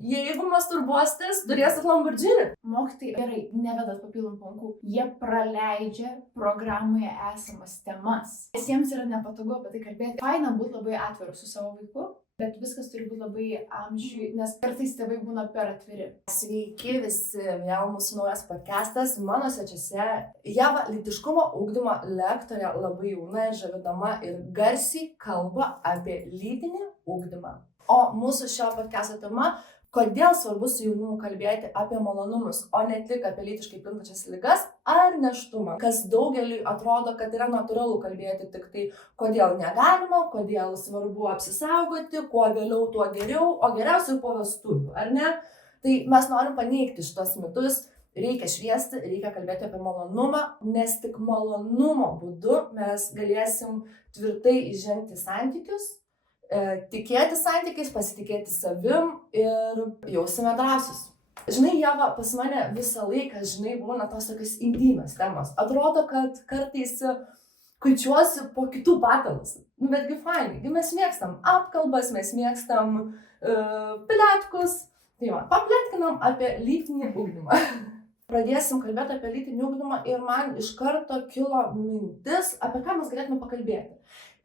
Jeigu masturbuositės, turėsit Lamborghini. Mokytojai gerai nevedat papildomų pamokų. Jie praleidžia programoje esamas temas. Visiems yra nepatogu apie tai kalbėti. Faina būti labai atviru su savo vaiku, bet viskas turi būti labai amžiui, nes kartais tėvai būna per atviri. Sveiki visi, vėl mūsų naujas podcastas. Mano svečiuose Ieva lytiškumo ugdymo lektorė, labai jauna ir žavidama ir garsiai kalba apie lytinį ugdymą. O mūsų šio podcasto tema – kodėl svarbu su jaunimu kalbėti apie malonumus, o ne tik apie lytiškai plintančias ligas ar nėštumą. Kas daugeliui atrodo, kad yra natūralu kalbėti tik tai, kodėl negalima, kodėl svarbu apsisaugoti, kuo vėliau, tuo geriau, o geriausiai po vestuvių, ar ne? Tai mes norim paneigti šitos mitus, reikia šviesti, reikia kalbėti apie malonumą, nes tik malonumo būdu mes galėsim tvirtai įžengti santykius, tikėti santykiais, pasitikėti savim ir jausime drąsus. Žinai, Ieva, pas mane visą laiką, būna tos tokios intymios temos. Atrodo, kad kartais kuičiuosi po kitų patalus. Betgi fainai, mes mėgstam apkalbas, mes mėgstam pletkus. Tai va, papletkinam apie lytinį ugdymą. Pradėsim kalbėti apie lytinį ugdymą ir man iš karto kilo mintis, apie ką mes galėtume pakalbėti.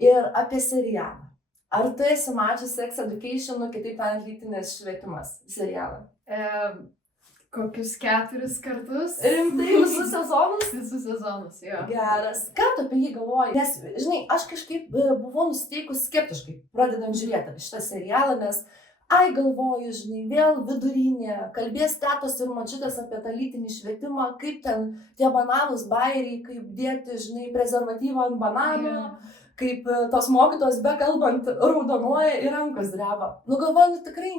Ir apie serialą. Ar tu esi mačius Sex Education, kitaip tariant, lytinis švietimas serialą? Kokius 4 kartus? Rimtai, visus sezonus? Visus sezonus, jo. Geras. Ką tu apie jį galvoji? Nes, žinai, aš kažkaip buvau nusiteikus skeptiškai, pradedant žiūrėti šitą serialą, nes galvoju, žinai, vėl vidurinė, kalbės tetos ir močiutės apie tą lytinį švietimą, kaip ten tie banalūs bairiai, kaip dėti, žinai, prezervatyvą ant banano. Kaip tos mokytos bekalbant raudonuoja ir rankos dreba. Galvoju, tikrai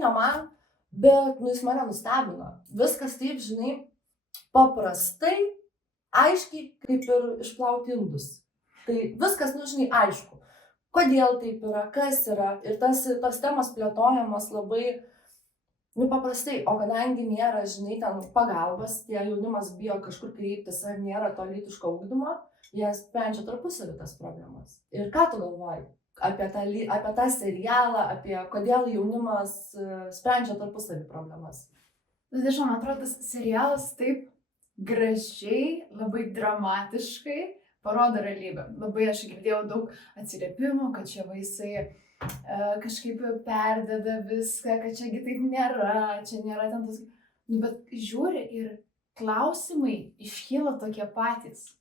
ne man, bet jis mane nustebino. Viskas taip, žinai, paprastai, aiškiai, kaip ir išplauti indus. Tai viskas, žinai, aišku. Kodėl taip yra, kas yra. Ir tos temos plėtojamos labai, paprastai. O kadangi nėra, žinai, ten pagalbos, tie jaunimas bijo kažkur kreiptis, ar nėra to lytiško ugdymo, jie sprendžia tarpusavį tas problemas. Ir ką tu galvoji apie tą serialą, apie kodėl jaunimas sprendžia tarpusavį problemas? Nežinau, man atrodo, tas serialas taip gražiai, labai dramatiškai parodo realybę. Labai aš girdėjau daug atsiliepimų, kad čia vaisai kažkaip perdeda viską, kad čiagi taip nėra, čia nėra ten tas... Bet žiūri ir klausimai iškyla tokie patys.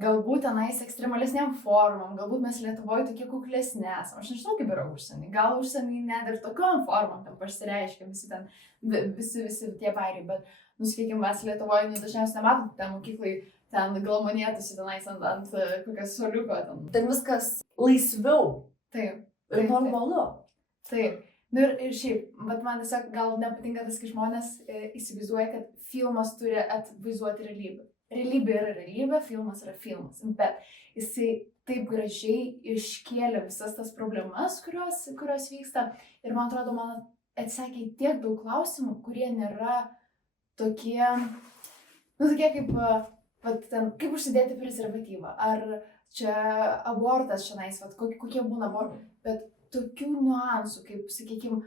Galbūt tenais ekstremalesniam formom, galbūt mes Lietuvoje tokie kuklesni esam. Aš nežinau, kaip yra užsienį. Gal užsienį net ir tokiom formom ten pasireiškia visi tie bairiai, bet, sakykime, mes Lietuvoje dažniausiai nematom ten mokyklai, ten glamonėtųsi tenais ant kokios soliuko ten. Ten viskas laisviau. Taip. Ir normalu. Taip. Ir šiaip, bet man tiesiog gal nepatinka tas, kai žmonės įsivaizduoja, kad filmas turi atvaizduoti realybę. Realybė yra realybė, filmas yra filmas, bet jisai taip gražiai iškėlė visas tas problemas, kurios vyksta. Ir man atrodo, man atsakė tiek daug klausimų, kurie nėra tokie, tokie kaip užsidėti prezervatyvą, ar čia abortas šiandien, kokie būna abortai, bet tokių niuansų, kaip, sakykime,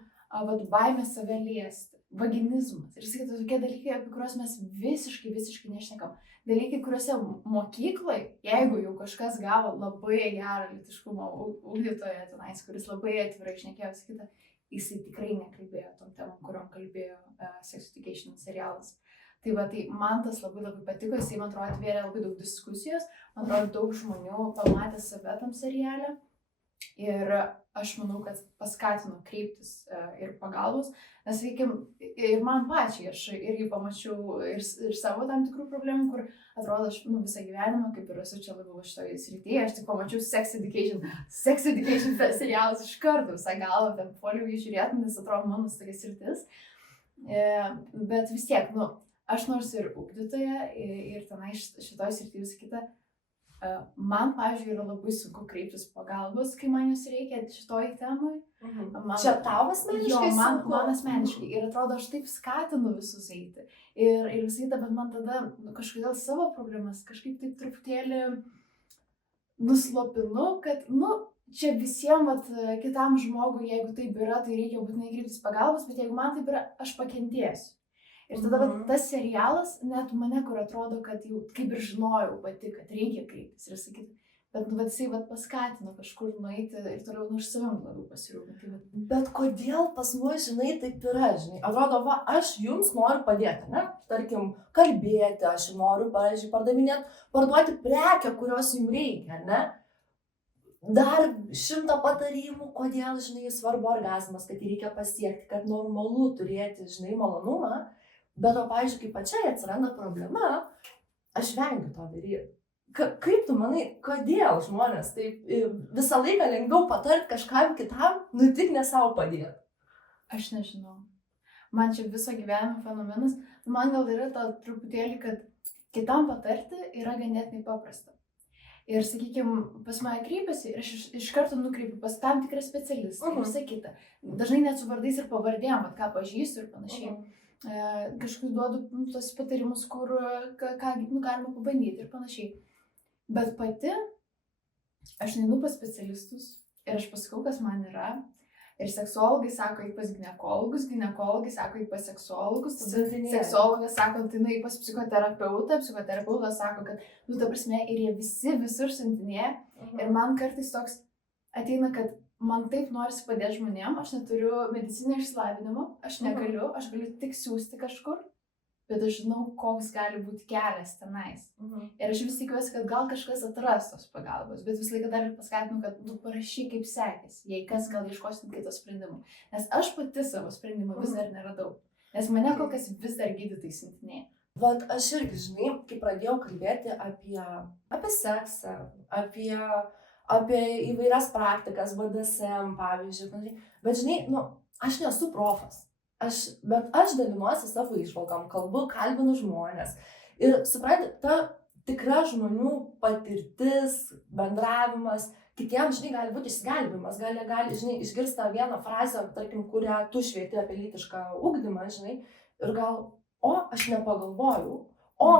baimė save liesti, vaginizmas ir sakyti, tokie dalykai, apie kuriuos mes visiškai nešnekam. Dalykai, kuriuose mokyklai, jeigu jau kažkas gavo labai gerą lytiškumo ugdytoją tenais, kuris labai atvirai šnekėjo visą kitą, jisai tikrai nekalbėjo tom temom, kuriom kalbėjo Sex Education serialas. Tai man tas labai patiko, jisai, man atrodo, atvėrė labai daug diskusijos, man atrodo, daug žmonių pamatė save tam seriale. Ir aš manau, kad paskatino kreiptis ir pagalbos, nes ir man pačiai, aš irgi pamačiau ir savo tam tikrų problemų, kur atrodo, aš visą gyvenimą, kaip ir esu čia labiau šitoje srityje, aš tik pamačiau Sex Education serialas iš karto, visą galvą, ten poliau jį žiūrėtum, nes atrodo mano tokia sritis, bet vis tiek, aš nors ir ugdytoja ir tenai šitoje srityje visą kitą, man, pavyzdžiui, yra labai sunku kreiptis pagalbos, kai man jos reikia šitoj temai. Čia tau asmeniškai? Jo, man asmeniškai. Ir atrodo, aš taip skatinu visus eiti. Ir visai tą, bet man tada kažkodėl savo problemas kažkaip taip truputėlį nuslopinu, kad, čia visiems kitam žmogui, jeigu taip yra, tai reikia būtinai kreiptis pagalbos, bet jeigu man taip yra, aš pakentėsiu. Ir tada tas serialas net mane, kur atrodo, kad jau kaip ir žinojau pati, kad reikia kreiptis ir sakyti, bet jisai paskatino kažkur nueiti ir toliau už savim labiau pasirūpinti. Bet kodėl pas mus, žinai, taip yra, žinai, atrodo, va, aš jums noriu padėti, ne? Tarkim, kalbėti, aš noriu, pavyzdžiui, parduoti prekę, kurios jums reikia, ne? Dar 100 patarimų, kodėl, žinai, svarbu orgazmas, kad jį reikia pasiekti, kad normalu turėti, žinai, malonumą, bet, pavyzdžiui, kai pačiai atsiranda problema, aš vengiu to daryti. Kaip tu manai, kodėl žmonės taip visą laiką lengviau patarti kažkam kitam, nu tik ne savo padėti? Aš nežinau. Man čia viso gyvenimo fenomenas, man gal yra ta truputėlį, kad kitam patarti yra ganėtinai paprasta. Ir, sakykime, pas mane kreipiasi ir aš iš karto nukreipiu pas tam tikrą specialistą ir visą kitą. Dažnai net su vardais ir pavardėm, ką pažįstu ir panašiai. Kažkaip duodu tos patarimus, kur ką galima pabandyti ir panašiai. Bet pati, aš neinu pas specialistus ir aš pasakau, kas man yra. Ir seksuologai sako, eik pas ginekologus, ginekologai sako, eik pas seksologus, seksologas sako, tai eik pas psichoterapeutą, psichoterapeutas sako, kad, ta prasme, ir jie visi visur siuntinėja. Ir man kartais toks ateina, kad man taip norisi padėti žmonėm, aš neturiu medicinio išsilavinimo, aš negaliu, aš galiu tik siūsti kažkur. Bet aš žinau, koks gali būti kelias tenais. Ir aš vis tikiuosi, kad gal kažkas atras tos pagalbos, bet visą laiką dar ir paskatinu, kad parašyk, kaip sekėsi, jei kas gal ieškosit kito sprendimo. Nes aš pati savo sprendimo vis dar neradau. Nes mane kol kas vis dar gydytojai siuntinėja. Vat aš irgi, žinai, kai pradėjau kalbėti apie seksą, apie įvairias praktikas, BDSM, pavyzdžiui, bet žinai, aš nesu profas. Bet aš dalinuosi savo išvalgom, kalbu, kalbinu žmonės. Ir supranti, ta tikra žmonių patirtis, bendravimas, kitiems, žinai, gali būti išsigelbimas, gali, žinai, išgirsta vieną frazę, tarkim, kurią tu švieti apie lytišką ugdymą, žinai, ir gal, aš nepagalvojau,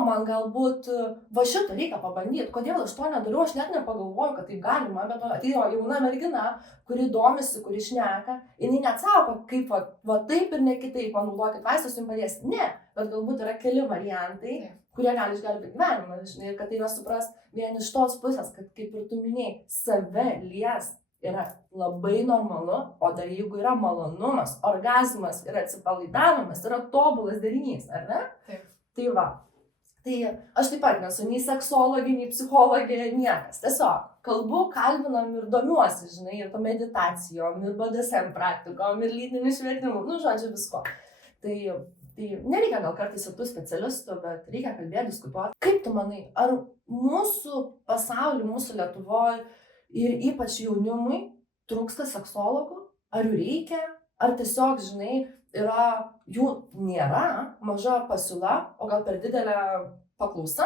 man galbūt va šitą reikia pabandyti, kodėl aš to nedariau, aš net nepagalvoju, kad taip galima, bet atėjo jauna mergina, kuri domisi, kuri šneka, jinai neatsako, kaip va taip ir ne kitaip, panaudokit vaistus, jums padės. Ne, bet galbūt yra keli variantai, kurie gali išgelbėti gyvenimą, žinai, ir kad tai yra suprast vien iš tos pusės, kad kaip ir tu minėjai, save liest yra labai normalu, o dar jeigu yra malonumas, orgazmas ir atsipalaidavimas, yra tobulas derinys, ar ne? Taip. Tai va. Tai aš taip pat nesu nei seksologė, nei psichologė, niekas. Tiesiog kalbu, kalbinam ir domiuosi, žinai, ir meditacijom, ir BDSM praktikom, ir lytiniu švietimu, žodžiu, visko. Tai nereikia gal kartais ir tų specialistų, bet reikia kalbėti, diskutuoti. Kaip tu manai, ar mūsų pasaulyje, mūsų Lietuvoje ir ypač jaunimui trūksta seksologų? Ar jų reikia? Ar tiesiog, žinai, jų nėra, maža pasiūla, o gal per didelė paklausa?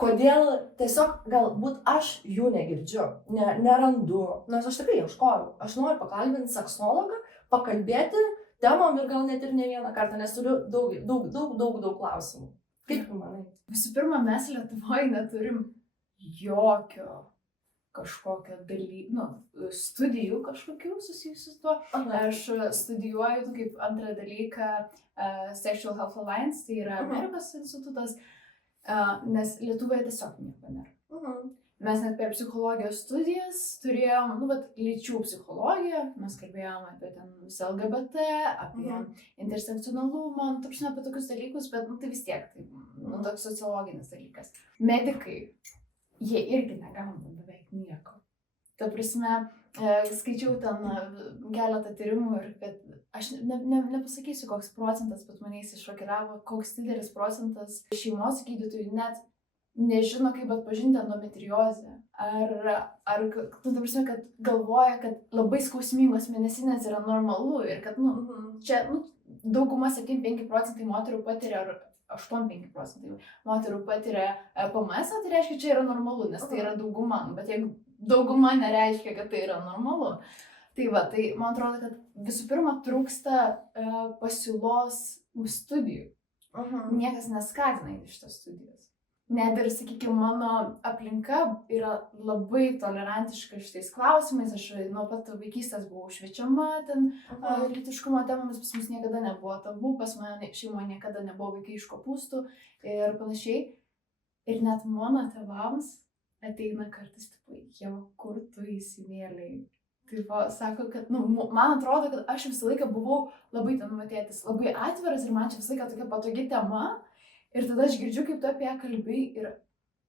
Kodėl tiesiog galbūt aš jų negirdžiu, nerandu, nors aš tikrai ieškoju. Aš noriu pakalbinti seksologą, pakalbėti temom ir gal net ir ne vieną kartą, nes turiu daug klausimų. Kaip tu manai? Visų pirma, mes Lietuvoje neturim jokio kažkokio studijų kažkokių susijusių su tuo. Aš studijuoju kaip antrą dalyką Sexual Health Alliance, tai yra Amerikos institutas, nes Lietuvoje tiesiog nieko nėra. Mes net per psichologijos studijas turėjom, lyčių psichologiją, mes kalbėjom apie visą LGBT, apie intersekcionalumą, apie tokius dalykus, bet tai vis tiek, toks sociologinis dalykas. Medikai, jie irgi negauna beveik nieko. Ta prasme, skaičiau ten keletą tyrimų ir kad aš nepasakysiu, koks procentas, bet mane įsišokiravo, koks didelis procentas šeimos gydytojų net nežino, kaip atpažinti endometriozę. Ar ta prasme, kad galvoja, kad labai skausmingos mėnesinės yra normalu ir kad, čia, dauguma 75% moterų patiria 8-5 procentai moterų patiria PMS, tai reiškia, čia yra normalu, nes tai yra dauguma, bet jeigu dauguma nereiškia, kad tai yra normalu. Tai man atrodo, kad visų pirma trūksta pasiūlos studijų. Niekas neskatina į šitas studijas. net ir, sakykime, mano aplinka yra labai tolerantiška šitais klausimais. Aš nuo pat vaikystės buvau šviečiama ten lytiškumo temomis, pas mus niekada nebuvo tabu, pas mane šeimoje niekada nebuvo vaikai iš kopūstų ir panašiai. Ir net mano tėvams ateina kartais, jau kur tu įsivėliai. Tai sako, kad, man atrodo, kad aš visą laiką buvau labai ten matėtis, labai atviras ir man čia visą laiką tokia patogi tema. Ir tada aš girdžiu, kaip tu apie ją kalbėjai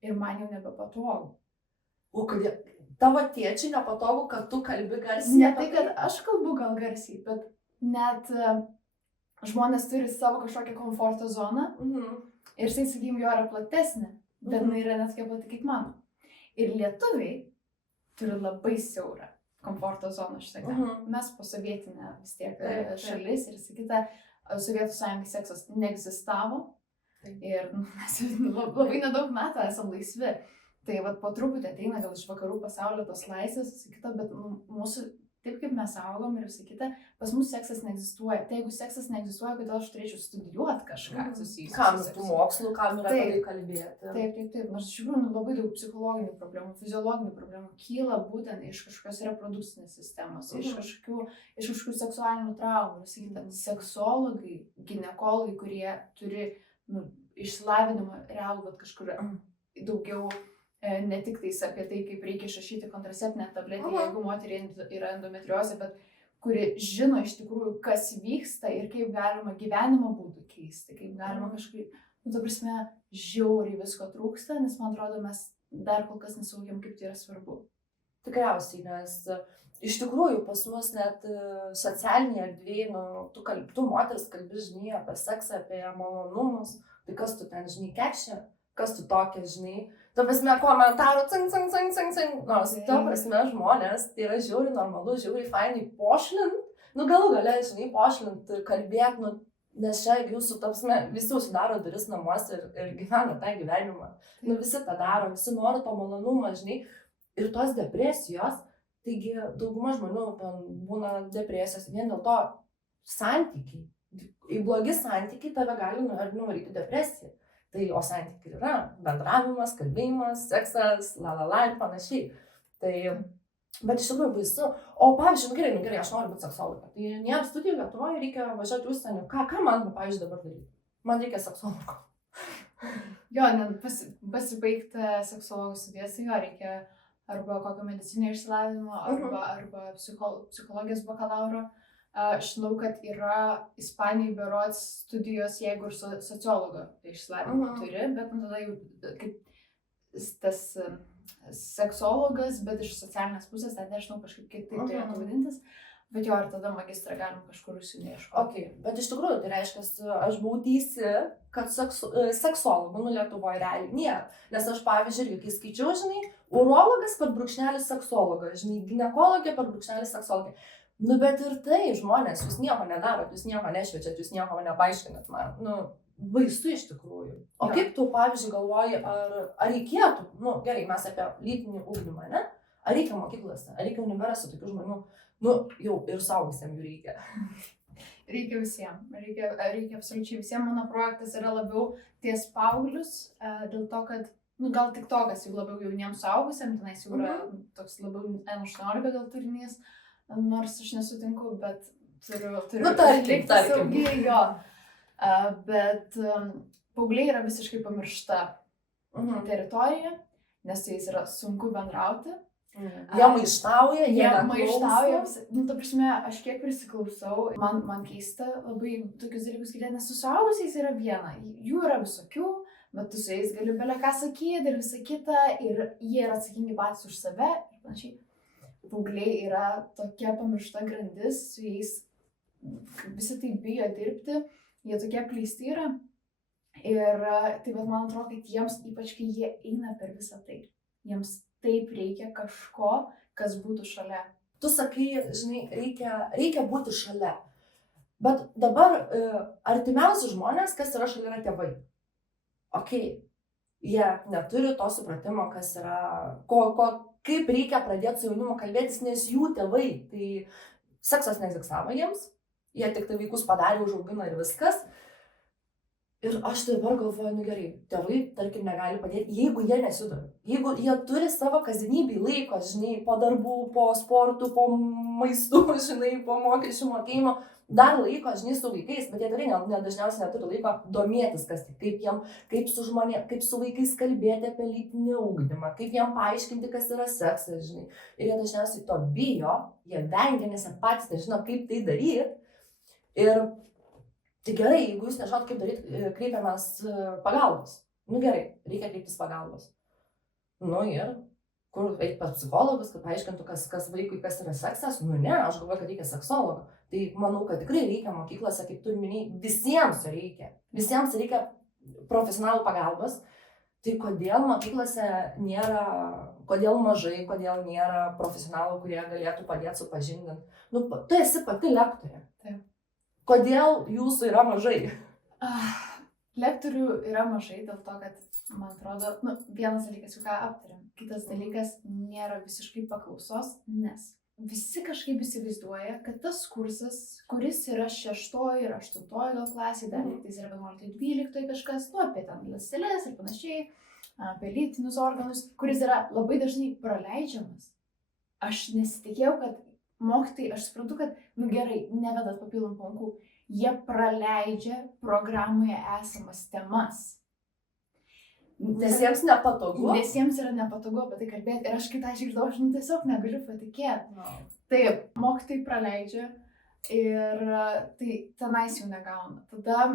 ir man jau nebepatogu. O kad tavo tėčiai nepatogu, kad tu kalbi garsiai? Ne tai, kad aš kalbu gal garsiai, bet net žmonės turi savo kažkokią komforto zoną. Ir tai, sakykim, jo yra platesnė, bet jinai yra net tokia plati kaip mano. Ir lietuviai turi labai siaurą komforto zoną šitą. Mes posovietinė vis tiek šalis ir sakyta, Sovietų sąjungai seksas neegzistavo. Ir mes labai nedaug metų esam laisvi. Tai po truputį ateina gal iš vakarų pasaulio tos laisvės, kita, bet mūsų, taip kaip mes augom ir visą kitą, pas mus seksas neegzistuoja. Tai jeigu seksas neegzistuoja, kodėl aš turėčiau studijuoti kažką susijusiu? Kam tų mokslų, kam yra apie tai kalbėti? Taip. Nors iš tikrųjų labai daug psichologinių problemų, fiziologinių problemų kyla būtent iš kažkokios reprodukcinės sistemos, iš kažkokių seksualinių traumų. Seksologai, ginekologai, kurie turi išsilavinimą realų, bet kažkur daugiau ne tik tais apie tai, kaip reikia išrašyti kontraceptinę tabletę, jeigu moteriai yra endometriozė, bet kuri žino iš tikrųjų, kas vyksta ir kaip galima gyvenimo būdų keisti, kaip galima kažkaip, ta prasme, žiauriai visko trūksta, nes man atrodo, mes dar kol kas nesuvokiam, kaip tai yra svarbu. Tikriausiai, nes iš tikrųjų pas mus net socialinėje erdvėje, tu moteris kalbi, žinai, apie seksą, apie malonumus, tai kas tu ten, žinai, kekšė, kas tu tokia, žinai, ta prasme, komentarų, nors, ta prasme, žmonės, tai yra žiauriai normalu, žiauriai fainai pošlint, galų gale, žinai, pošlint, kalbėt, nes čia jūsų, ta prasme, visi užsidaro duris namuose ir gyvena tą gyvenimą, visi tą daro, visi nori to malonumą, žinai, ir tos depresijos. Taigi dauguma žmonių būna depresijos vien dėl to santykiai. Į blogi santykiai tave gali nuvaryti depresiją. Tai o santykiai yra bendravimas, kalbėjimas, seksas, ir panašiai. Tai, bet iš tikrųjų baisu. O pavyzdžiui, gerai, aš noriu būti seksologė. Tai nėra studijų Lietuvoje, reikia važiuoti užsienį. Ką man, pavyzdžiui, dabar daryti? Man reikia seksologo. Jo, pasibaigti seksologų studijas, jo reikia arba kokio medicinio išsilavinimo, arba psichologijos bakalauro. Aš žinau, kad yra Ispanijai berods studijos, jeigu ir sociologo išsilavinimą turi, bet tada jau kaip tas seksologas, bet iš socialinės pusės, tai nežinau, kažkaip kitaip turėtų vadintis. Bet jo, ir tada magistrą galim kažkur užsienieškoti. Okay, bet iš tikrųjų, tai reiškia, aš buvau teisi, kad seksologų Lietuvoje realiai nėra. Nes aš, pavyzdžiui, irgi, kai skaičiau, žinai, urologas per brūkšnelį seksologas, žinai, ginekologė per brūkšnelį seksologai. Bet ir tai, žmonės, jūs nieko nedarot, jūs nieko nešviečiat, jūs nieko nepaaiškinat man. Baisu iš tikrųjų. O kaip tu, pavyzdžiui, galvoji, ar reikėtų, gerai, mes apie lytinį ugdymą, ne? Ar reikia mokyklose, ar reikia universuose tokių žmonių? Jau ir suaugusiems jų reikia. Reikia visiems. Reikia absoliučiai visiems. Mano projektas yra labiau ties paauglius, dėl to, kad, gal TikTokas jau labiau jauniems suaugusiems, tenais jau yra toks labiau N18 gal turinys, nors aš nesutinku, bet turiu likti saugiai jo. Bet paaugliai yra visiškai pamiršta teritorija, nes su jais yra sunku bendrauti. Jie maištauja, jie maištauja. Ta prasme, aš kiek prisiklausau, man keista labai tokius dalykus girdėti, nes su suaugusiais yra viena, jų yra visokių, bet tu su jais gali belia ką sakyti ir visą kitą, ir jie yra atsakingi patys už save ir panašiai. Paaugliai yra tokia pamiršta grandis, su jais visi tai bijo dirbti, jie tokie apleisti yra. Ir taip pat man atrodo, kad jiems, ypač kai jie eina per visą tai, jiems taip reikia kažko, kas būtų šalia. Tu sakai, žinai, reikia būti šalia. Bet dabar artimiausi žmonės, kas yra šalia, yra tėvai. Jie neturi to supratimo, kas yra, kaip reikia pradėti su jaunimu kalbėtis, nes jų tėvai, tai seksas neegzistavo jiems, jie tik tai vaikus padarė, užaugino ir viskas. Ir aš dabar galvoju, gerai, tėvai, tarkim, negali padėti, jeigu jie nesidomi. Jeigu jie turi savo kasdienybį laiko, žinai, po darbų, po sportų, po maistų, žinai, po mokesčių mokėjimo, dar laiko, žinai, su vaikais, bet jie tikrai dažniausiai neturi laiko domėtis, kaip su vaikais kalbėti apie lytinį ugdymą, kaip jiem paaiškinti, kas yra seksas, žinai. Ir jie dažniausiai to bijo, jie vengia, nes jie patys nežino, kaip tai daryti. Ir tai gerai, jeigu jūs nežinot, kaip daryti, kreipiamės pagalbos. Gerai, reikia kreiptis pagalbos. Ir kur eiti pas psichologus, kad paaiškintų, kas vaikui, kas yra seksas. Ne, aš galvoju, kad reikia seksologo. Tai manau, kad tikrai reikia mokyklose, kaip tu minėjai, visiems reikia. Visiems reikia profesionalų pagalbos. Tai kodėl mokyklose nėra, kodėl mažai, kodėl nėra profesionalų, kurie galėtų padėti supažindinti. Tu esi pati lektorė. Taip. Kodėl jūsų yra mažai? Lektorių yra mažai dėl to, kad, man atrodo, vienas dalykas jau ką aptarėm, kitas dalykas nėra visiškai paklausos, nes visi kažkaip įsivaizduoja, kad tas kursas, kuris yra 6 ir 8 gal klasė, dar tiktais yra 11-12 kažkas, apie ten ląsteles ir panašiai, apie lytinius organus, kuris yra labai dažnai praleidžiamas. Aš nesitikėjau, kad mokytojai, aš suprantu, kad, gerai, nevedat papildomų pamokų, jie praleidžia programoje esamas temas. Nes jiems nepatogu? Nes jiems yra nepatogu apie tai kalbėti. Ir aš kitą išgirdau, aš tiesiog negaliu patikėti. Taip, mokytojai praleidžia ir tai tenais jau negauna. Tada,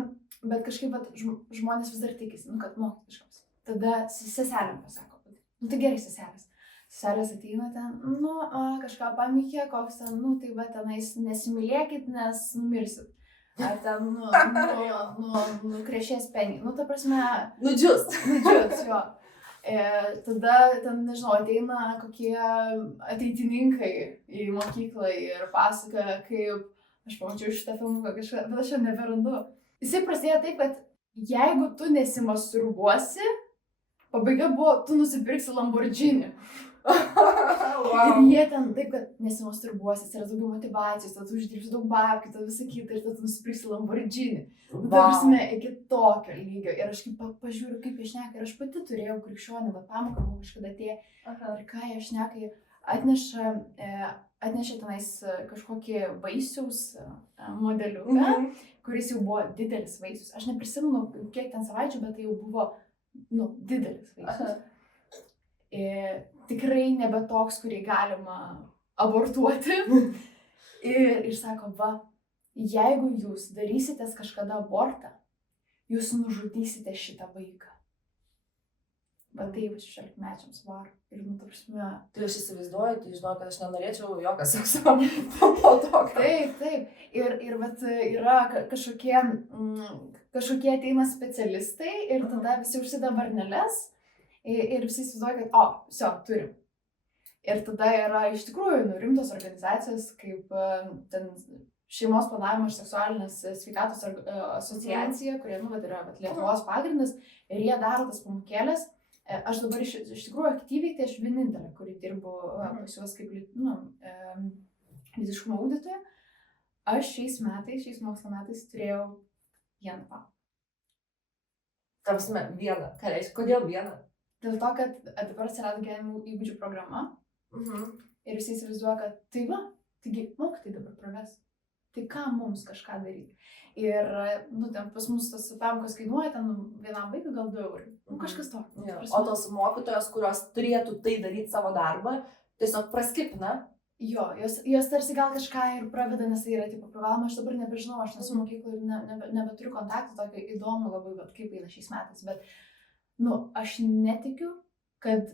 bet kažkaip žmonės vis dar tikisi, kad mokyti kažkoks. Tada seselėm pasako, tai gerai seselės. Seselės ateina ten, kažką pamykė, koks ten, tai va tenais nesimylėkit, nes numirsit. Ar ten, krešės penį. Ta prasme... Nudžius, jo. Tada ten, nežinau, ateina kokie ateitininkai į mokyklą ir pasakoja, kaip aš pamačiau šitą filmuką kažką, bet aš jo neberandu. Jisai prasidėjo taip, kad jeigu tu nesimasturbuosi, pabaiga buvo, tu nusipirksi Lamborghini. Wow. Ir jie ten taip, kad nesimasturbuosi, atsiras daugiau motyvacijos, tada tu uždirbsi daug babkių, tada visą kitą ir tada tu nusipirksi Lamborghini. Wow. Ta prasme, iki tokio lygio. Ir aš kaip pažiūriu, kaip jie šneka. Ir aš pati turėjau krikščionį, bet pamoką buvo kažkada atėję. Ir ką jie šneka, atnešė tenais kažkokį vaisiaus modeliuką, kuris jau buvo didelis vaisius. Aš neprisimenu, kiek ten savaičių, bet tai jau buvo, didelis vaisius. Tikrai nebe toks, kurį galima abortuoti. Ir sako, jeigu jūs darysitės kažkada abortą, jūs nužudysite šitą vaiką. Bet taip 16-mečiams varo. Ir ta prasme... Tai aš įsivaizduoju, tai žinau, kad aš nenorėčiau jokio sekso po to. Taip. Ir vat yra kažkokie ateina specialistai ir tada visi užsideda varneles. Ir visi įsivaizduoja, kad, turim. Ir tada yra iš tikrųjų rimtos organizacijos, kaip ten šeimos planavimo ir seksualinės sveikatos asociacija, kurie, yra Lietuvos pagrindas, ir jie daro tas pamokėlės. Aš dabar iš tikrųjų aktyviai, tai aš vienintelė, kuri dirbu pas juos kaip lytiškumo ugdytoja. Aš šiais mokslo metais turėjau vieną pamoką. Tavsme, vieną. Ką reiškia? Kodėl vieną? Dėl to, kad dabar atsirado gyvenimo įgūdžių programa ir visi įsivaizduoja, kad taigi mokytojai dabar praves. Tai ką mums kažką daryti? Ir, ten pas mus tas pamokos kainuoja, ten vienam vaikui gal 2 eurai. Kažkas to. O tos mokytojos, kurios turėtų tai daryti savo darbą, tiesiog praskipina. Jo, jos tarsi gal kažką ir praveda, nes tai yra tipo privaloma, aš dabar nebežinau, aš nesu mokyklų ir nebeturiu kontaktų, tokio įdomu labai, kaip eina šiais metais, bet aš netikiu, kad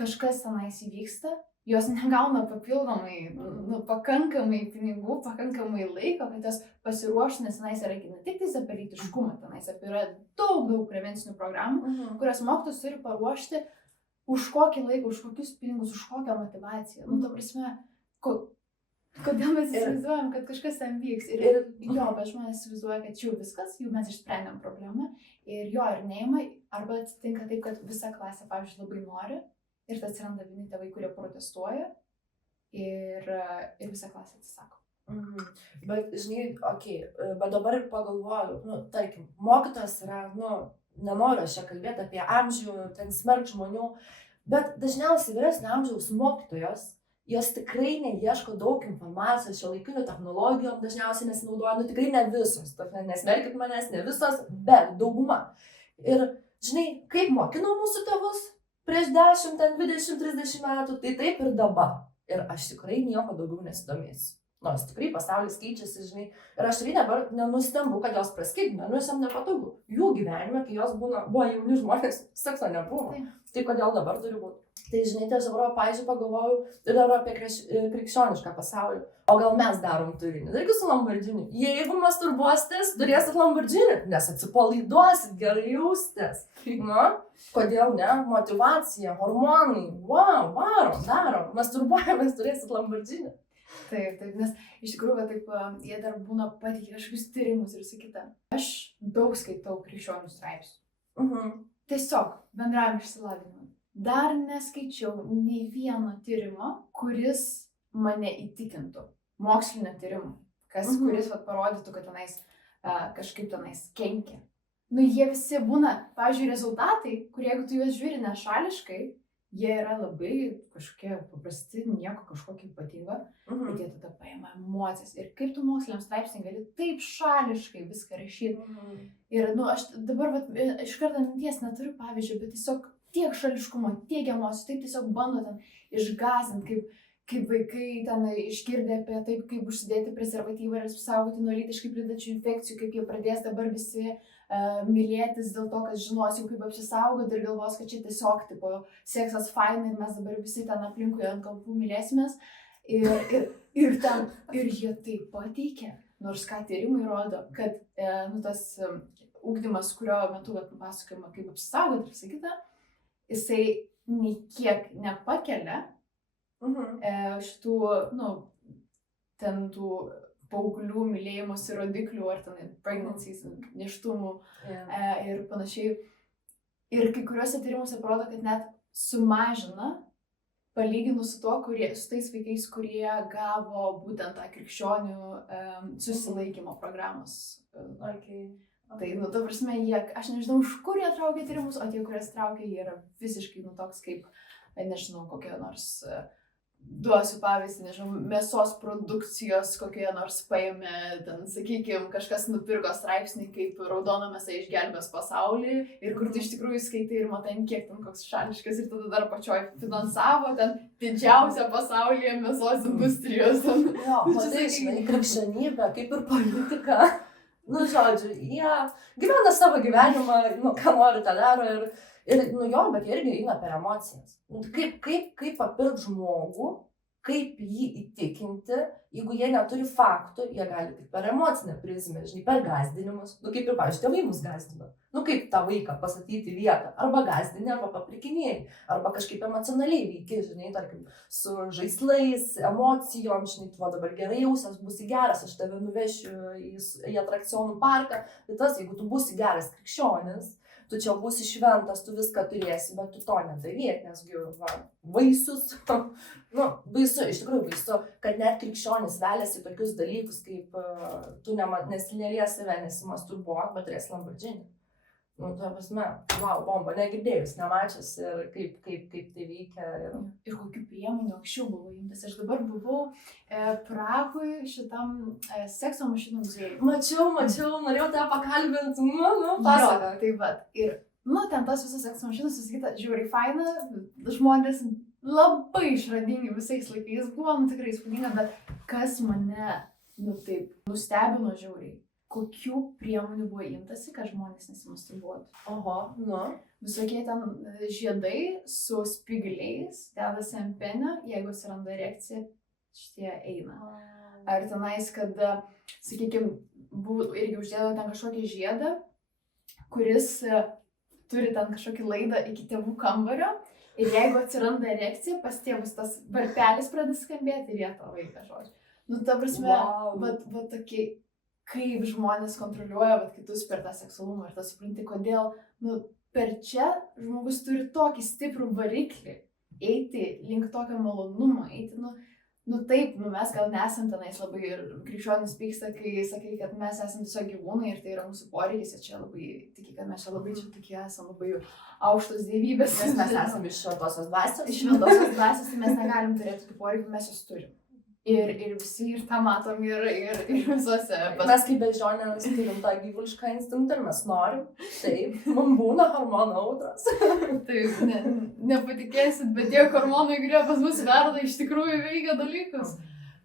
kažkas tenais įvyksta, jos negauna papildomai, pakankamai pinigų, pakankamai laiko, kad jos pasiruoštų, nes tenais yra ne tik tais apie lytiškumą, tenais yra daug prevencinių programų, kurias mokytojas turi paruošti už kokį laiką, už kokius pinigus, už kokią motivaciją. Ta prasme, kodėl mes įsivaizduojam, kad kažkas ten vyks. Bet žmonės įsivaizduoja, kad jau viskas, jau mes išsprendėm problemą ir neima, arba atsitinka taip, kad visa klasė, pavyzdžiui, labai nori ir tai atsiranda vieni tėvai, kurie protestuoja ir visa klasė atsisako. Mhm. Bet, žinai, bet dabar ir pagalvoju, tarkim, mokytojas yra, nenoriu aš čia kalbėti apie amžių, ten smerk žmonių, bet dažniausiai vyresnio amžiaus mokytojos, jos tikrai neieško daug informacijos, šiuolaikinių technologijom dažniausiai nesinaudoja, tikrai ne visos, nesmerkit manęs, ne visos, bet dauguma. Ir, žinai, kaip mokino mūsų tėvus prieš 10, 20, 30 metų, tai taip ir dabar. Ir aš tikrai nieko daugiau nesidomėsiu. Nors tikrai pasaulis keičiasi, žinai, ir aš tikrai dabar nenustembu, kad jos praskydina, nes jam nepatogu. Jų gyvenime, kai jos buvo jauni žmonės, sekso nebuvo. Tai kodėl dabar turi būti? Tai, žinai, tai aš dabar, pavyzdžiui, pagalvojau ir dabar apie krikščionišką pasaulį. O gal mes darom turinį? Dargi su Lamborghini. Jeigu masturbuositės, turėsit Lamborghini, nes atsipalaiduosit, gerai jaustės. Na, kodėl ne? Motyvacija, hormonai, wow, varom, darom, masturbuojamės, turėsit Lamborghini. Taip, nes iš tikrųjų, taip, jie dar būna pateikę kažkokius tyrimus ir sakyta. Aš daug skaitau krikščionių straipsnių. Tiesiog bendram išsilavinimui. Dar neskaičiau nei vieno tyrimo, kuris mane įtikintų. Mokslinio tyrimo. Kuris parodytų, kad tenais kažkaip tenais kenkia. Jie visi būna, pavyzdžiui, rezultatai, kurie jeigu tu juos žiūri nešališkai, jie yra labai kažkokie paprasti, nieko kažkokio ypatingo, bet jie tada paima emocijas. Ir kaip tu moksliniam straipsnį gali taip šališkai viską rašyti. Ir, aš dabar iš karto minties neturiu pavyzdžių, bet tiesiog tiek šališkumo, tiek emocijų, taip tiesiog bando ten išgąsdinti, kaip vaikai ten išgirdę apie taip, kaip užsidėti prezervatyvą ir apsaugoti nuo lytiškai plintančių infekcijų, kaip jie pradės dabar visi mylėtis dėl to, kad žinos jau kaip apsisaugoti ir galvos, kad čia tiesiog tipo seksas faina ir mes dabar visi ten aplinkui ant kampų mylėsimės. Ir jie taip pateikia, nors ką tyrimai rodo, kad tas ugdymas, kurio metu pasakojama, kaip apsisaugoti ir sakyti, jisai nei kiek nepakelia šitų, ten tų paauglių mylėjimosi rodiklių, ar ten pregnancies, nėštumų ir panašiai. Ir kai kuriuose tyrimuose parodo, kad net sumažina, palyginus su su tais vaikais, kurie gavo būtent tą krikščionių susilaikymo programos. Tai, ta prasme, aš nežinau, iš kur jie traukia tyrimus, o tie, kurias traukia, jie yra visiškai toks kaip, nežinau, kokie nors... Duosiu pavyzdį, nežinau, mėsos produkcijos kokioje nors paėmė, ten, sakykime, kažkas nupirko straipsnį, kaip raudona mėsa išgelbės pasaulį ir kur tu iš tikrųjų skaitai ir matai, kiek ten koks šališkas ir tada dar pačioj finansavo ten didžiausią pasaulyje mėsos industrijos. Matai, žinai, krikščionybė, kaip ir politika. Žodžiu, jie gyvena savo gyvenimą, ką nori, tą daro ir bet jie irgi eina per emocijas. Kaip papirkti žmogų, kaip jį įtikinti, jeigu jie neturi faktų, jie gali tik per emocinę prizmę, žinai, per gąsdinimus. Kaip ir, pavyzdžiui, tėvai mus gąsdina. Kaip tą vaiką pasakyti vietą. Arba gąsdini, arba paprikinėjai, arba kažkaip emocionaliai veiki, žinai, tarkim, su žaislais, emocijom, žinai, tu dabar gerai jausies, būsi geras, aš tave nuvešiu į atrakcionų parką. Tai tas, jeigu tu būsi geras krikščionis, tu čia būsi šventas, tu viską turėsi, bet tu to nedaryk, nes vaisius, baisu, iš tikrųjų baisu, kad net krikščionis veliasi tokius dalykus, kaip tu nesinėlės save, nesimasturbuok, bet turėsi Lamborghini. Ta prasme, bomba, negirdėjus, nemačius ir kaip tai veikia. Ir kokių priemonių anksčiau buvo imtas. Aš dabar buvau Prahoj šitam sekso mašinų muziejui. Mačiau, norėjau tave pakalbinti, pasaka. Taip pat. Ir, ten tas visas sekso mašinas, susakyta, žiūri faina, žmonės labai išradingi visais laikais buvo, tikrai įspūdinga, bet kas mane, taip, nustebino žiauriai. Kokių priemonių buvo imtasi, kad žmonės nesimasturbuotų. Visokie ten žiedai su spygliais, dedasi ant penio, jeigu atsiranda erekcija, šitie eina. Ar tenais, kad, sakykime, irgi uždėdavo ten kažkokį žiedą, kuris turi ten kažkokį laidą iki tėvų kambario ir jeigu atsiranda erekcija, pas tėvus tas varpelis pradeda skambėti ir jie to vaiką žodžiu. Ta prasme, tokie... kaip žmonės kontroliuoja kitus per tą seksualumą ir tą supranti, kodėl per čia žmogus turi tokį stiprų variklį eiti link tokio malonumo, eiti, Nu taip, mes gal nesam tenais labai ir krikščionis pyksta, kai sakai, kad mes esam tiesiog gyvūnai ir tai yra mūsų poreikis, ir čia labai tiki, kad mes čia labai čia tokie esam labai aukštos dievybės. Nes mes esam iš šventosios dvasios. Iš šventosios dvasios, tai mes negalim turėti tokių poreikių, mes juos turim. Ir visi ir tą matom, ir visuose. Mes kaip bežionės turim tą gyvulišką instinktą ir mes norim. Taip, mums būna hormonų audros. Taip, nepatikėsit, bet tie hormonai, kurie pas mus verda, iš tikrųjų veikia dalykus.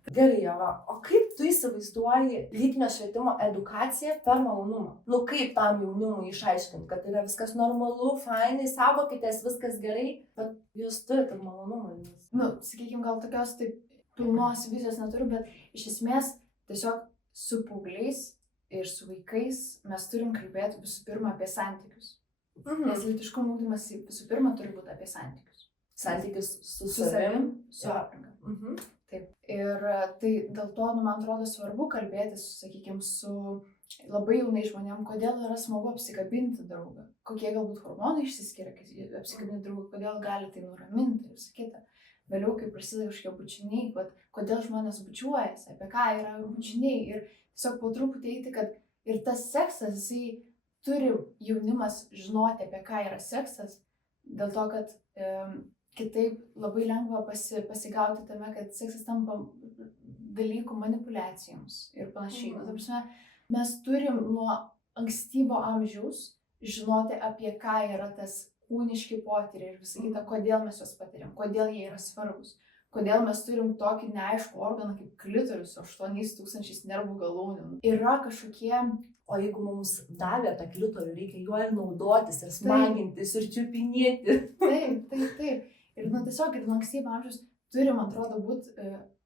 Gerai, Ieva, o kaip tu įsivaizduoji lytinio švietimo edukaciją per malonumą? Nu kaip tam jaunimui išaiškinti, kad yra viskas normalu, fainai, saugokitės, viskas gerai, bet jūs turite ir malonumą. Nu, sakykime, gal tokios taip pilnos vizijos neturiu, bet iš esmės tiesiog su paaugliais ir su vaikais mes turim kalbėti visų pirma apie santykius. Nes lytiškumo ugdymas visų pirma turi būti apie santykius. Santykius su savim, su aplinka. Taip. Ir tai dėl to, man atrodo, svarbu kalbėtis, sakykime, su labai jaunai žmonėm, kodėl yra smagu apsikabinti draugą, kokie galbūt hormonai išsiskiria, kai apsikabinti draugą, kodėl gali tai nuraminti ir sakyti. Vėliau, kai prasideda kažkokie bučiniai, kodėl žmonės bučiuojasi, apie ką yra bučiniai. Ir tiesiog po truputį eiti, kad ir tas seksas, jisai turi jaunimas žinoti, apie ką yra seksas, dėl to, kad kitaip labai lengva pasigauti tame, kad seksas tampa dalykų manipulacijoms ir panašiai. Ta prasme, mes turim nuo ankstyvo amžiaus žinoti, apie ką yra tas kūniški potyriai ir visą kitą, kodėl mes juos patiriam, kodėl jie yra svarbus, kodėl mes turim tokį neaiškų organą kaip klitorius su 8000 nervų galūnių. Yra kažkokie, o jeigu mums davė tą klitorių, reikia juo ir naudotis, ir smagintis, ir čiupinėti. Taip. Ir tiesiog ir nuo ankstyvo amžiaus turi, man atrodo, būti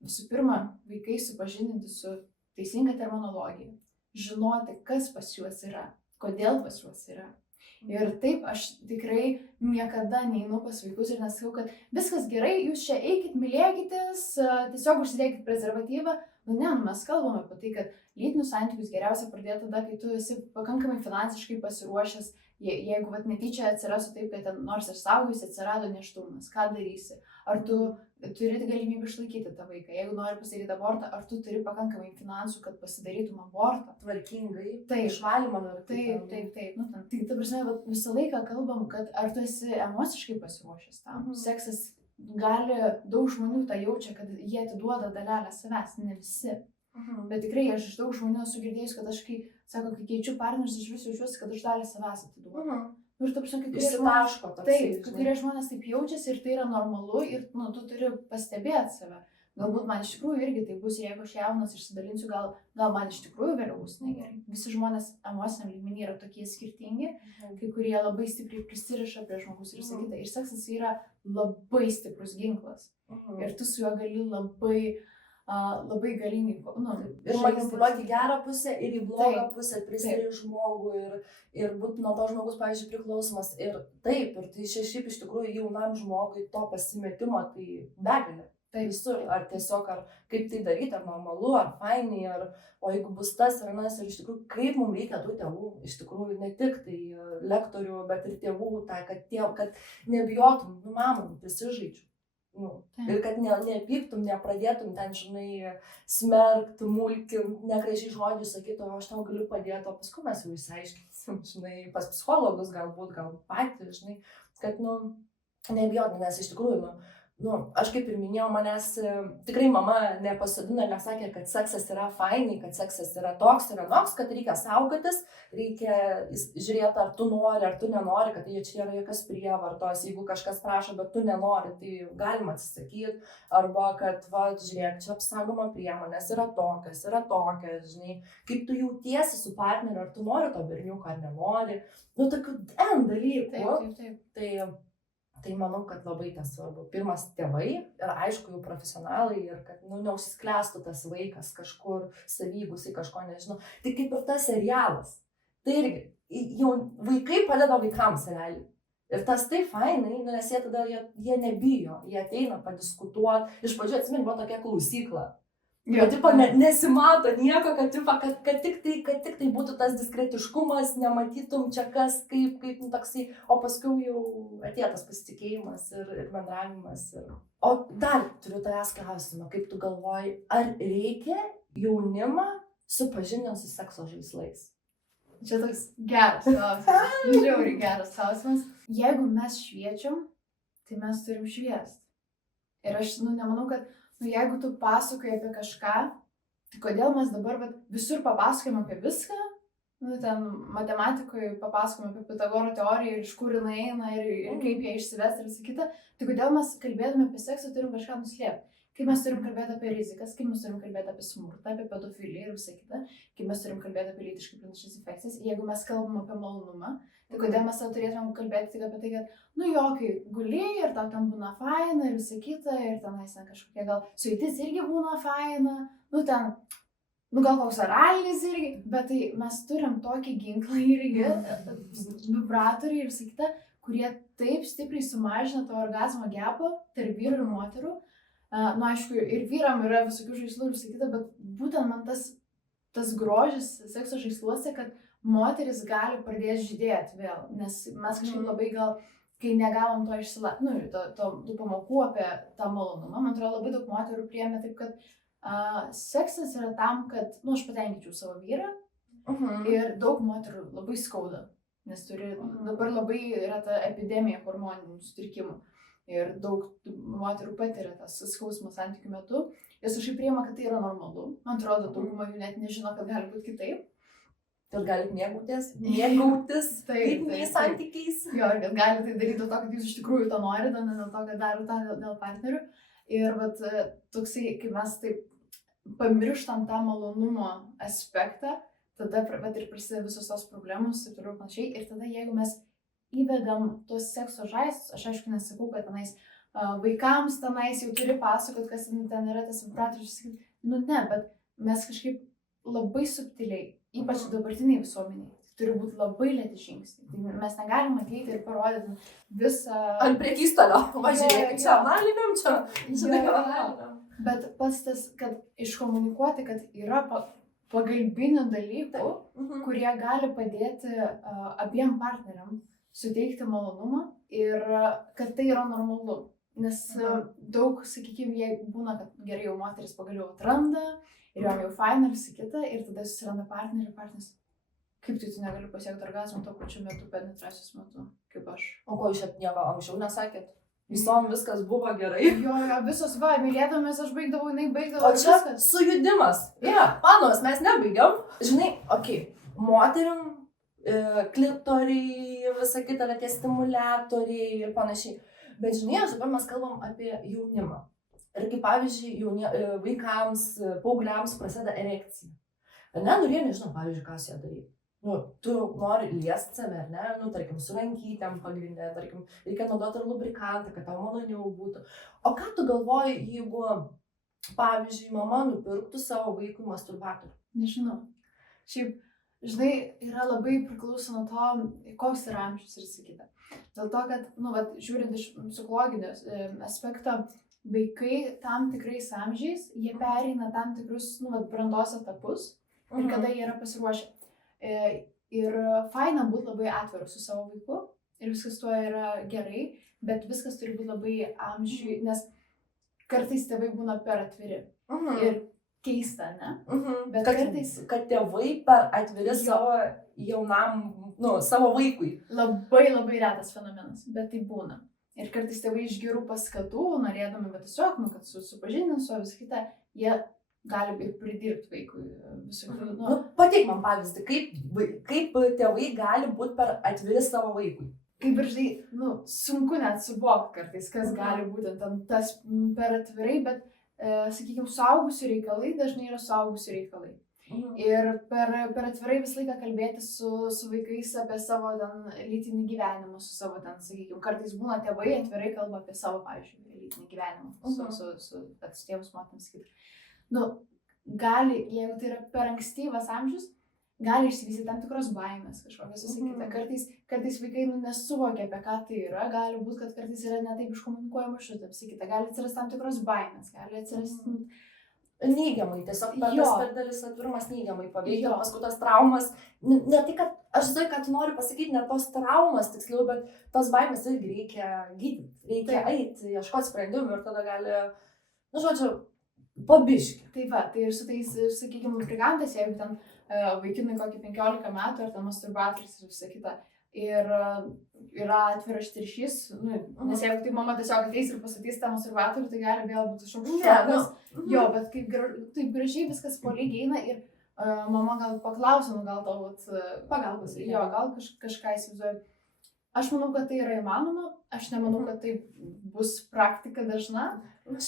visų pirma vaikai supažindinti su teisinga terminologija, žinoti, kas pas juos yra, kodėl pas juos yra. Ir taip, aš tikrai niekada neinu pas vaikus ir nesakau, kad viskas gerai, jūs čia eikit, mylėkitės, tiesiog užsidėkit prezervatyvą. Ne, mes kalbame apie tai, kad lytinius santykius geriausia pradėti tada, kai tu esi pakankamai finansiškai pasiruošęs, jeigu netyčia atsirastų taip, kad nors ir saugus atsirado nėštumas, ką darysi? Ar tu turi galimybę išlaikyti tą vaiką? Jeigu nori pasidaryti abortą, ar tu turi pakankamai finansų, kad pasidarytum abortą? Tvarkingai, išvalymą. Taip. Tai ta prasme, visą laiką kalbam, kad ar tu esi emociškai pasiruošęs tam. Seksas gali, daug žmonių tą jaučia, kad jie atiduoda dalelę savęs, ne visi. Bet tikrai aš iš daug žmonių esu girdėjus, kad aš kai keičiu partnerius, aš vis jaučiuosi, kad aš dalį savęs atiduodu. Ir tu prasme, kai kurie žmonės taip jaučiasi ir tai yra normalu ir tu turi pastebėti save. Galbūt man iš tikrųjų irgi tai bus, jeigu aš jaunas išsidalinsiu, gal man iš tikrųjų vėliau bus negerai. Visi žmonės emociniam lygmenį yra tokie skirtingi, kai kurie labai stipriai prisiriša prie žmogus ir sakyta. Ir seksas yra labai stiprus ginklas. Ir tu su juo gali labai galingai. Ir manipuliuoti į gerą pusę ir į blogą pusę, prisiri žmogų ir būti nuo to žmogus, pavyzdžiui, priklausomas. Ir taip, ir tai šiaip iš tikrųjų jaunam žmogui to pasimetimo tai begalė. Tai visur, ar tiesiog, ar kaip tai daryti, ar normalu, ar fainai, o jeigu bus tas ir anas, ir iš tikrųjų, kaip mums reikia tų tėvų, iš tikrųjų, ne tik tai lektorių, bet ir tėvų, kad nebijotum, mamam, prisižaidžiu. Ir kad nepyktum, nepradėtum ten, žinai, smerkt, mulkint, negražiai žodžių sakytų, aš tau galiu padėti, o paskui mes jau išsiaiškinsim, žinai, pas psichologus gal patys, žinai, kad, nebijotum, nes iš tikrųjų, aš kaip ir minėjau, manęs tikrai mama nepasadino ir nesakė, kad seksas yra fainai, kad seksas yra toks ir anoks, kad reikia saugotis, reikia žiūrėti, ar tu nori, ar tu nenori, kad tai čia yra jokios prievartos, jeigu kažkas prašo, bet tu nenori, tai galima atsisakyti, arba kad, žiūrėk, čia apsaugoma priemonės yra tokias, žinai, kaip tu jautiesi su partneriu, ar tu nori to berniuko, ar nenori, tokių dalykų. Tai manau, kad labai tas svarbu. Pirmas tėvai ir aišku jau profesionalai ir kad neužsisklęstų tas vaikas kažkur savygusiai, kažko nežinau. Tai kaip ir tas serialas. Tai irgi, jau vaikai padeda vaikams realiai. Ir tas tai fainai, nes jie tada, jie nebijo, jie ateina padiskutuoti. Iš pradžių atsimeni, buvo tokia klausykla. kad tipo nesimato nieko, kad tik tai būtų tas diskretiškumas, nematytum čia kas, kaip nu, toksai, o paskui jau atėjo tas pasitikėjimas ir bendravimas. O dar turiu tavęs klausimą, kaip tu galvoji, ar reikia jaunimą supažindinti su sekso žaislais? Čia toks geras klausimas, žiauriai geras klausimas. Jeigu mes šviečiam, tai mes turim šviest. Ir aš nemanau, kad jeigu tu pasakoji apie kažką, tai kodėl mes dabar visur papasakojam apie viską, ten matematikoje papasakojam apie Pitagoro teoriją ir iš kur jinai eina ir kaip ją išsivesti ir visą kitą, tai kodėl mes kalbėdami apie seksą turim kažką nuslėpti. Kaip mes turim kalbėti apie rizikas, kaip mes turim kalbėti apie smurtą, apie pedofiliją ir visą kitą, kaip mes turim kalbėti apie lytiškai plintančias infekcijas. Jeigu mes kalbam apie malonumą, tai kodėl mes turėtumėm kalbėti tik apie tai, kad, kai gulėjai ir tau ten būna faina ir visą kitą, ir tenais kažkokia gal sueitis irgi būna faina, gal koks oralinis irgi, bet tai mes turim tokį ginklą irgi, vibratorių ir visą kitą, kurie taip stipriai sumažina to orgazmo gepą tarp vyrų ir moterų. Aišku, ir vyram yra visokių žaislų ir visą kitą, bet būtent man tas grožis sekso žaisluose, kad moteris gali pradėti žydėti vėl, nes mes kažkaip labai gal, kai negavom to tų pamokų apie tą malonumą, man atrodo, labai daug moterų priėmė taip, kad seksas yra tam, kad, aš patenkinčiau savo vyrą ir daug moterų labai skauda, nes dabar labai yra ta epidemija hormoninių sutrikimų. Ir daug moterų patiria tas skausmą santykių metu. Jos kažkaip priima, kad tai yra normalu. Man atrodo, dauguma jų net nežino, kad gali būti kitaip. Kad galit mėgautis lytiniais santykiais. Jo, ir kad galite tai daryti dėl to, kad jūs iš tikrųjų to norite, o ne dėl to, kad darote tą dėl partnerių. Ir toksai, kai mes taip pamirštam tą malonumo aspektą, tada ir prasideda visos tos problemos ir toliau panašiai. Ir tada, jeigu mes įvedam tos sekso žaislus, aš aišku nesakau, kad tenais vaikams tenais jau turi pasakot, kas ten yra tas vibratorius, ne, bet mes kažkaip labai subtiliai, ypač dabartiniai visuomeniai, turi būti labai lėti žingsniai. Mes negalim ateiti ir parodyti visą... Ant prekystalio, važiuojame, čia analiniam, čia. Bet pats tas, kad iškomunikuoti, kad yra pagalbinių dalykų, kurie gali padėti abiem partneriam suteikti malonumą ir kad tai yra normalu. Nes daug, sakykime, jie būna, kad gerai jau moteris pagaliau atranda ir jom jau faina ir visi kita ir tada susiranda partneris. Kaip tu negali pasiekti orgazmą tuo pačiu metu, penetracijos metu, kaip aš. O ko jūs nieko anksčiau nesakėt? Visom viskas buvo gerai. Jo, visos mylėdavomės, aš baigdavau, jinai baigdavo. O čia sujudimas. Panos, mes nebaigiam. Žinai, moterim klitoriai, visa kita yra tie stimuliatoriai ir panašiai. Bet žinai, dabar mes kalbam apie jaunimą. Ir kaip pavyzdžiui, vaikams, paaugliams prasideda erekcija. Ir jie nežino, pavyzdžiui, ką su jie daryti. Tu nori liesti save, ar ne? Tarkim, su rankytėm pagrindė, tarkim, reikia naudoti ir lubrikantą, kad tau maloniau būtų. O ką tu galvoji, jeigu, pavyzdžiui, mama nupirktų savo vaikui masturbatorių? Nežinau. Šiaip, žinai, yra labai priklauso nuo to, koks yra amžius ir sakyta. Dėl to, kad, žiūrint iš psichologinio aspekto, vaikai tam tikrais amžiais, jie pereina tam tikrus, brandos etapus ir kada jie yra pasiruošę. Ir faina būti labai atviru su savo vaiku ir viskas tuo yra gerai, bet viskas turi būti labai amžiui, nes kartais tėvai būna per atviri ir keista, ne? Bet kartais... Kad tėvai per atviri savo jaunam, savo vaikui. Labai labai retas fenomenas, bet tai būna. Ir kartais tėvai iš gerų paskatų, norėdami, bet tiesiog, kad supažindint su visą kitą, jie gali ir pridirbti vaikui visokių. Pateik man pavyzdį, kaip tėvai gali būti per atviri savo vaikui. Kaip ir žinai, sunku net suvokti kartais, kas gali būti tas per atvirai, bet, sakykime, suaugusių reikalai dažnai yra suaugusių reikalai. Ir per atvirai visą laiką kalbėti su vaikais apie savo lytinį gyvenimą, su savo sakykime, kartais būna tėvai atvirai kalba apie savo, pavyzdžiui, lytinį gyvenimą, su tėvus moterims kaip. Gali, jeigu tai yra per ankstyvas amžius, gali išsivystyti tam tikros baimės kažkokios, visą kitą. Kartais vaikai nesuvokia, apie ką tai yra, gali būti, kad kartais yra netaip iškomunikuojama šitą, visą kitą. Gali atsirasti tam tikros baimės, gali atsirasti... neigiamai, tiesiog per Jo. tas per dalis atvirumas neigiamai paveikia, Jo. paskui tos traumas, ne tai, kad aš žinau, kad noriu pasakyti, ne tos traumas tiksliau, bet tos baimės irgi reikia gydyti, reikia eiti, ieškoti sprendimų ir tada gali, nu, žodžiu, pabiški. Tai va, tai ir su tais, sakykime, brigantais, jeigu ten vaikinai kokį 15 metų, ar ten masturbatorius ir visą kitą, ir yra atviras ryšys, nu, nes jeigu tai mama tiesiog ateis ir pasakys tą masturbatorių, tai gali vėl būti šokas. Jo, bet taip gražiai viskas po lygiai eina ir mama gal paklausia, nu gal tau pagalbos, jo, gal kažką įsivaizduoju. Aš manau, kad tai yra įmanoma, aš nemanau, kad tai bus praktika dažna, bet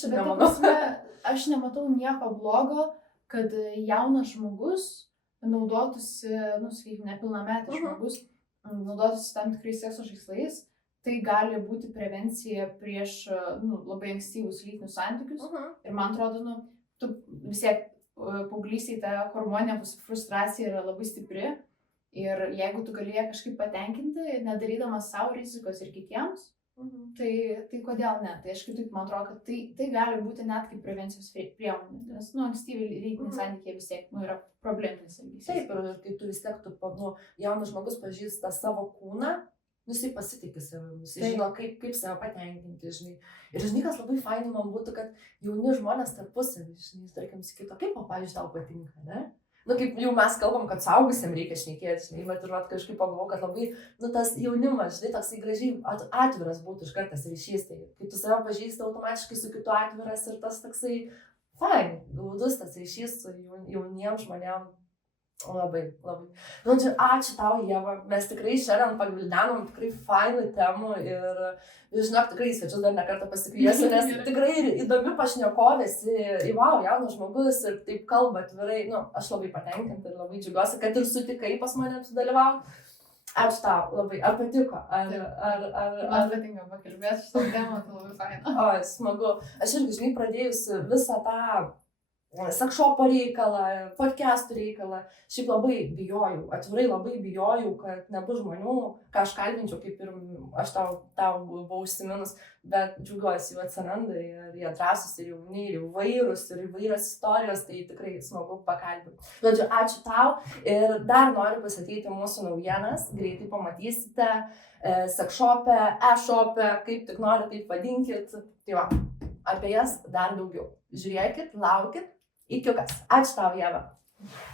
aš nematau nieko blogo, kad jaunas žmogus naudotųsi, nu, sakykime, nepilnametis žmogus, naudotųsi tam tikrais sekso žaislais, tai gali būti prevencija prieš labai ankstyvus lytinius santykius. Ir man atrodo, nu, tu vis tiek paauglystėje ta hormoninė frustracija yra labai stipri. Ir jeigu tu galėjai kažkaip patenkinti, nedarydamas savo rizikos ir kitiems, tai kodėl ne? Tai aš kitaip man atrodo, kad tai gali būti net kaip prevencijos priemonė. Nes, nu, ankstyvi lytiniai santykiai vis tiek, nu, yra probleminis elgesys. Taip, ir kai tu vis tiek, jaunas žmogus pažįsta savo kūną, jisai pasitikė savimi, jisai žino, kaip save patenkinti, žinai. Ir žinai, kas labai fainai man būtų, kad jauni žmonės tarpusavį, žinai, tarkim, sakytų, kaip, pavyzdžiui, tau patinka, ne? Nu, kaip jau mes kalbam, kad suaugusiam reikia šnekėti, žinai, bet ir kažkaip pagalvojau, kad labai, nu, tas jaunimas, žinai, toksai gražiai atviras būtų iškartas ryšys, tai kai tu save pažįsti automatiškai su kitu atviras ir tas toksai fain, glaudus tas ryšys su jauniems žmonėm. Labai. Žodžiu, ačiū tau, Ieva, mes tikrai šiandien pagvildenom tikrai fainų temų ir, žinok, tikrai svečius dar nekartą pasikviesiu, nes tikrai įdomi pašnekovės, wow, jaunas žmogus ir taip kalba atvirai, nu, aš labai patenkinta ir labai džiugiuosi, kad ir sutikai pas mane sudalyvauti. Ačiū tau labai, ar patiko? Man patinka pakalbėti šitą temą, tai labai faina. O, smagu. Aš irgi, žinai, pradėjus visą tą sekšopo reikalą, podcastų reikalą. Šiaip labai bijojau, atvirai labai bijojau, kad nebus žmonių, ką aš kalbinčiau, kaip ir aš tau buvau užsiminus, bet džiaugiuosi, jų atsiranda ir jie drąsūs ir jauni, ir įvairūs, ir įvairios istorijos, tai tikrai smagu pakalbinti. Žodžiu, ačiū tau ir dar noriu pasakyti mūsų naujienas, greitai pamatysite sekšopę, e-shopę, kaip tik nori, taip vadinkit. Tai va, apie jas dar daugiau. Žiūrėkit, laukit. Ikiukas. Ačiū tau, Ieva.